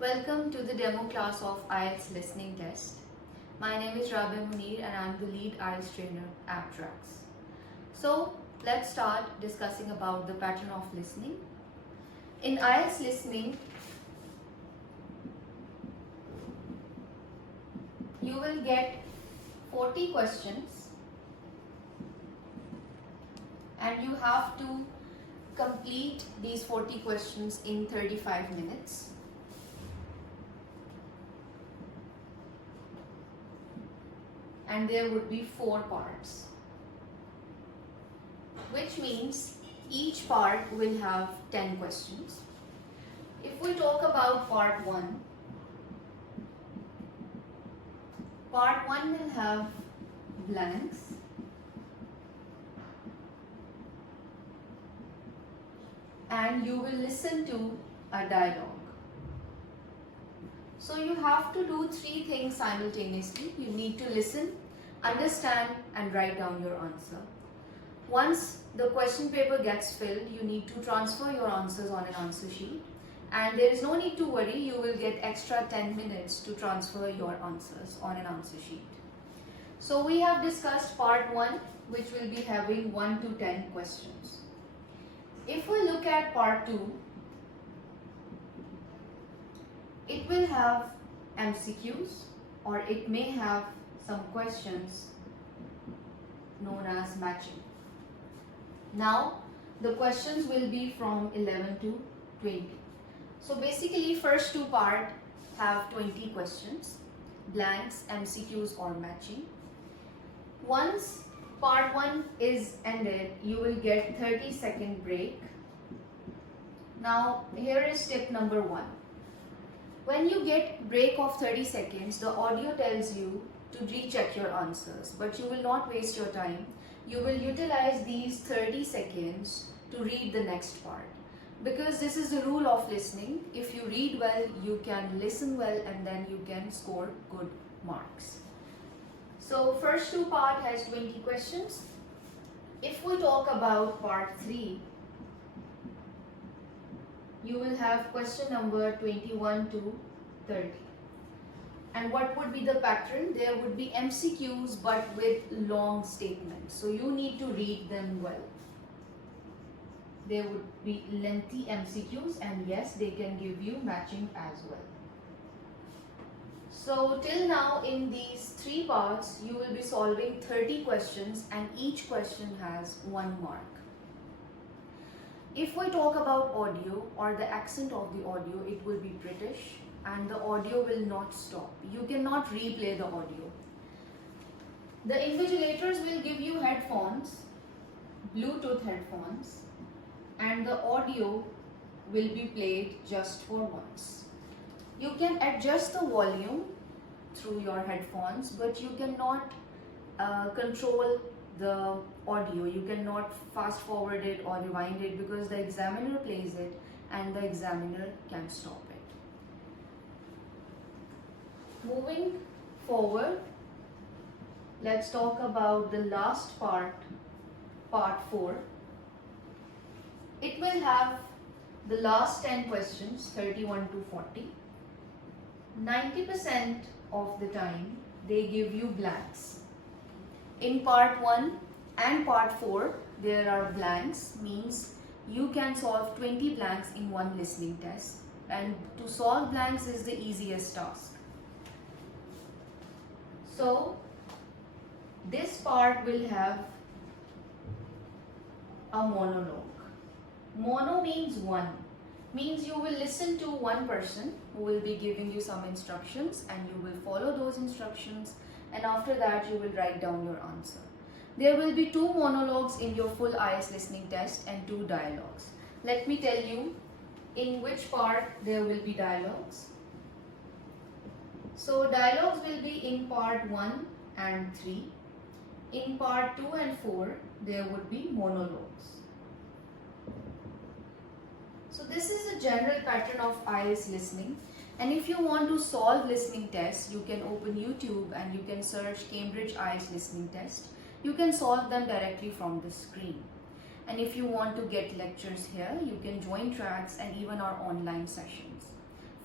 Welcome to the demo class of IELTS listening test. My name is Rabia Munir and I am the lead IELTS trainer at Trax. So let's start discussing about the pattern of listening. In IELTS listening, you will get 40 questions and you have to complete these 40 questions in 35 minutes. And there would be 4 parts, which means each part will have 10 questions. If we talk about part 1, part 1 will have blanks, and you will listen to a dialogue. So you have to do 3 things simultaneously. You need to listen, understand and write down your answer. Once the question paper gets filled, you need to transfer your answers on an answer sheet. And there is no need to worry, you will get extra 10 minutes to transfer your answers on an answer sheet. So we have discussed part 1, which will be having 1 to 10 questions. If we look at part 2, it will have MCQs or it may have some questions known as matching. Now the questions will be from 11 to 20. So basically first 2 parts have 20 questions, blanks, MCQs or matching. Once part 1 is ended, you will get 30-second break. Now here is tip number 1. When you get break of 30 seconds, the audio tells you to recheck your answers, but you will not waste your time. You will utilize these 30 seconds to read the next part. Because this is the rule of listening. If you read well, you can listen well and then you can score good marks. So first 2 part has 20 questions. If we talk about part 3, you will have question number 21 to 30. And what would be the pattern? There would be MCQs but with long statements. So you need to read them well. There would be lengthy MCQs and yes, they can give you matching as well. So till now in these 3 parts, you will be solving 30 questions and each question has 1 mark. If we talk about audio or the accent of the audio, it will be British and the audio will not stop. You cannot replay the audio. The invigilators will give you headphones, Bluetooth headphones, and the audio will be played just for once. You can adjust the volume through your headphones, but you cannot control the audio. You cannot fast forward it or rewind it because the examiner plays it and the examiner can stop it. Moving forward, let's talk about the last part, part 4. It will have the last 10 questions, 31 to 40. 90% of the time they give you blanks. In part 1 and part 4, there are blanks, means you can solve 20 blanks in one listening test. And to solve blanks is the easiest task. So, this part will have a monologue. Mono means one. Means you will listen to one person who will be giving you some instructions and you will follow those instructions, and after that you will write down your answer. There will be 2 monologues in your full IELTS listening test and 2 dialogues. Let me tell you in which part there will be dialogues. So dialogues will be in part 1 and 3. In part 2 and 4 there would be monologues. So this is a general pattern of IELTS listening, and if you want to solve listening tests, you can open YouTube and you can search Cambridge IELTS listening test. You can solve them directly from the screen. And if you want to get lectures here, you can join Trax and even our online sessions.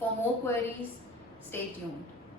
For more queries, stay tuned.